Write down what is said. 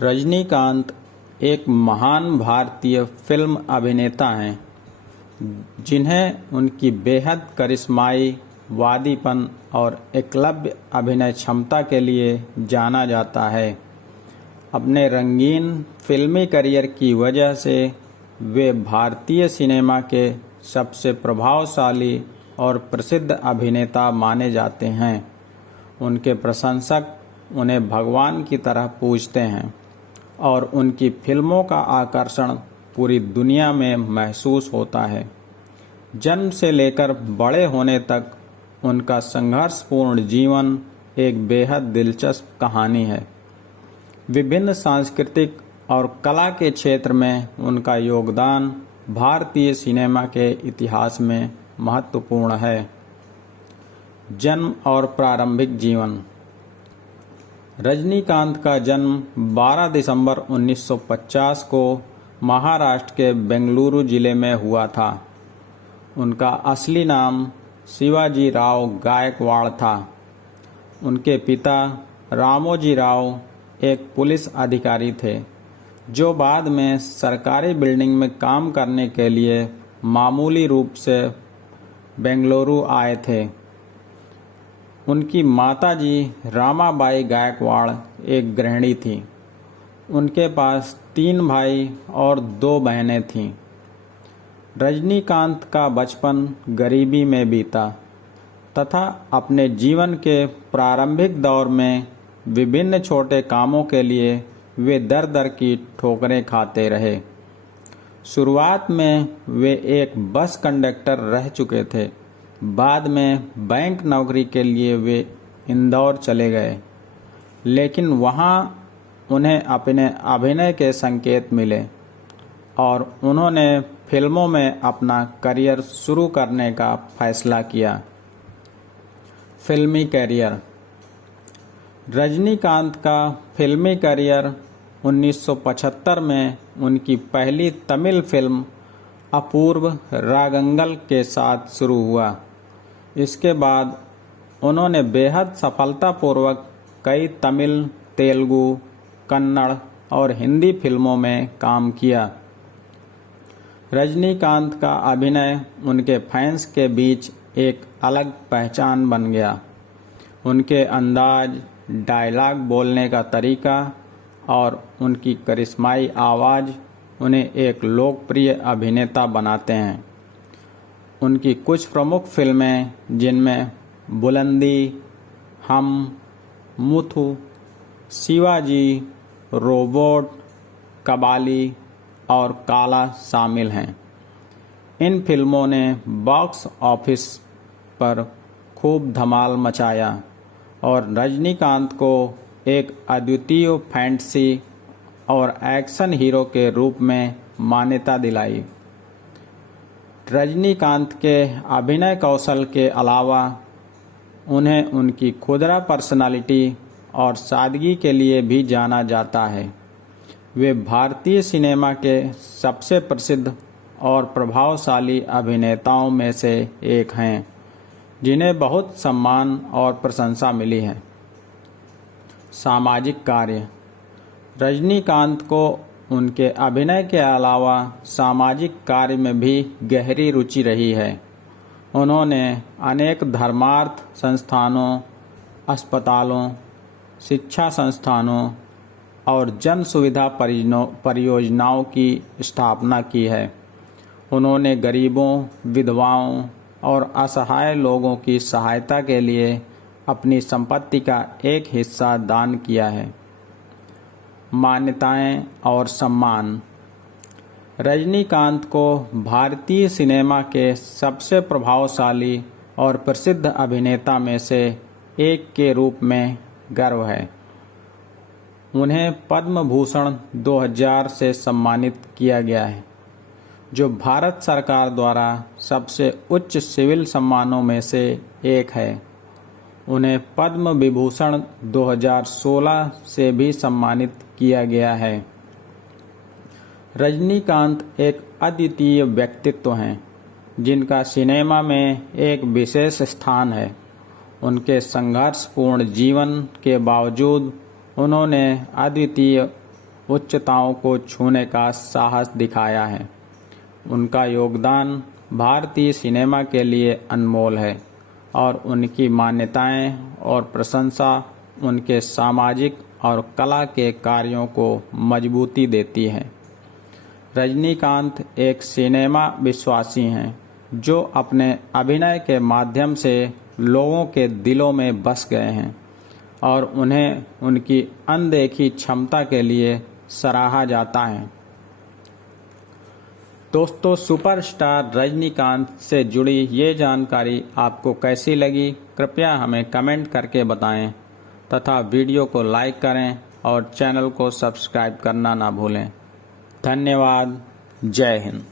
रजनीकांत एक महान भारतीय फिल्म अभिनेता हैं जिन्हें उनकी बेहद करिश्माई वादीपन और एकलव्य अभिनय क्षमता के लिए जाना जाता है। अपने रंगीन फिल्मी करियर की वजह से वे भारतीय सिनेमा के सबसे प्रभावशाली और प्रसिद्ध अभिनेता माने जाते हैं। उनके प्रशंसक उन्हें भगवान की तरह पूजते हैं और उनकी फिल्मों का आकर्षण पूरी दुनिया में महसूस होता है। जन्म से लेकर बड़े होने तक उनका संघर्षपूर्ण जीवन एक बेहद दिलचस्प कहानी है। विभिन्न सांस्कृतिक और कला के क्षेत्र में उनका योगदान भारतीय सिनेमा के इतिहास में महत्वपूर्ण है। जन्म और प्रारंभिक जीवन। रजनीकांत का जन्म 12 दिसंबर 1950 को महाराष्ट्र के बेंगलुरु जिले में हुआ था। उनका असली नाम शिवाजी राव गायकवाड़ था। उनके पिता रामोजी राव एक पुलिस अधिकारी थे जो बाद में सरकारी बिल्डिंग में काम करने के लिए मामूली रूप से बेंगलुरु आए थे। उनकी माताजी रामाबाई गायकवाड़ एक गृहिणी थी। उनके पास 3 भाई और 2 बहनें थीं। रजनीकांत का बचपन गरीबी में बीता तथा अपने जीवन के प्रारंभिक दौर में विभिन्न छोटे कामों के लिए वे दर दर की ठोकरें खाते रहे। शुरुआत में वे एक बस कंडक्टर रह चुके थे। बाद में बैंक नौकरी के लिए वे इंदौर चले गए, लेकिन वहां उन्हें अपने अभिनय के संकेत मिले और उन्होंने फिल्मों में अपना करियर शुरू करने का फैसला किया। फिल्मी करियर। रजनीकांत का फिल्मी करियर 1975 में उनकी पहली तमिल फिल्म अपूर्व रागंगल के साथ शुरू हुआ। इसके बाद उन्होंने बेहद सफलतापूर्वक कई तमिल, तेलुगु, कन्नड़ और हिंदी फिल्मों में काम किया। रजनीकांत का अभिनय उनके फैंस के बीच एक अलग पहचान बन गया। उनके अंदाज, डायलॉग बोलने का तरीका और उनकी करिश्माई आवाज़ उन्हें एक लोकप्रिय अभिनेता बनाते हैं। उनकी कुछ प्रमुख फिल्में जिनमें बुलंदी, हम, मुथु, शिवाजी, रोबोट, कबाली और काला शामिल हैं। इन फिल्मों ने बॉक्स ऑफिस पर खूब धमाल मचाया और रजनीकांत को एक अद्वितीय फैंटेसी और एक्शन हीरो के रूप में मान्यता दिलाई। रजनीकांत के अभिनय कौशल के अलावा उन्हें उनकी खुदरा पर्सनालिटी और सादगी के लिए भी जाना जाता है। वे भारतीय सिनेमा के सबसे प्रसिद्ध और प्रभावशाली अभिनेताओं में से एक हैं जिन्हें बहुत सम्मान और प्रशंसा मिली है। सामाजिक कार्य। रजनीकांत को उनके अभिनय के अलावा सामाजिक कार्य में भी गहरी रुचि रही है। उन्होंने अनेक धर्मार्थ संस्थानों, अस्पतालों, शिक्षा संस्थानों और जन सुविधा परियोजनाओं की स्थापना की है। उन्होंने गरीबों, विधवाओं और असहाय लोगों की सहायता के लिए अपनी संपत्ति का एक हिस्सा दान किया है। मान्यताएं और सम्मान। रजनीकांत को भारतीय सिनेमा के सबसे प्रभावशाली और प्रसिद्ध अभिनेता में से एक के रूप में गर्व है। उन्हें पद्म भूषण 2000 से सम्मानित किया गया है, जो भारत सरकार द्वारा सबसे उच्च सिविल सम्मानों में से एक है। उन्हें पद्म विभूषण 2016 से भी सम्मानित किया गया है। रजनीकांत एक अद्वितीय व्यक्तित्व हैं जिनका सिनेमा में एक विशेष स्थान है। उनके संघर्षपूर्ण जीवन के बावजूद उन्होंने अद्वितीय उच्चताओं को छूने का साहस दिखाया है। उनका योगदान भारतीय सिनेमा के लिए अनमोल है और उनकी मान्यताएं और प्रशंसा उनके सामाजिक और कला के कार्यों को मजबूती देती है। रजनीकांत एक सिनेमा विश्वासी हैं जो अपने अभिनय के माध्यम से लोगों के दिलों में बस गए हैं और उन्हें उनकी अनदेखी क्षमता के लिए सराहा जाता है। दोस्तों, सुपरस्टार रजनीकांत से जुड़ी ये जानकारी आपको कैसी लगी, कृपया हमें कमेंट करके बताएं तथा वीडियो को लाइक करें और चैनल को सब्सक्राइब करना ना भूलें। धन्यवाद। जय हिंद।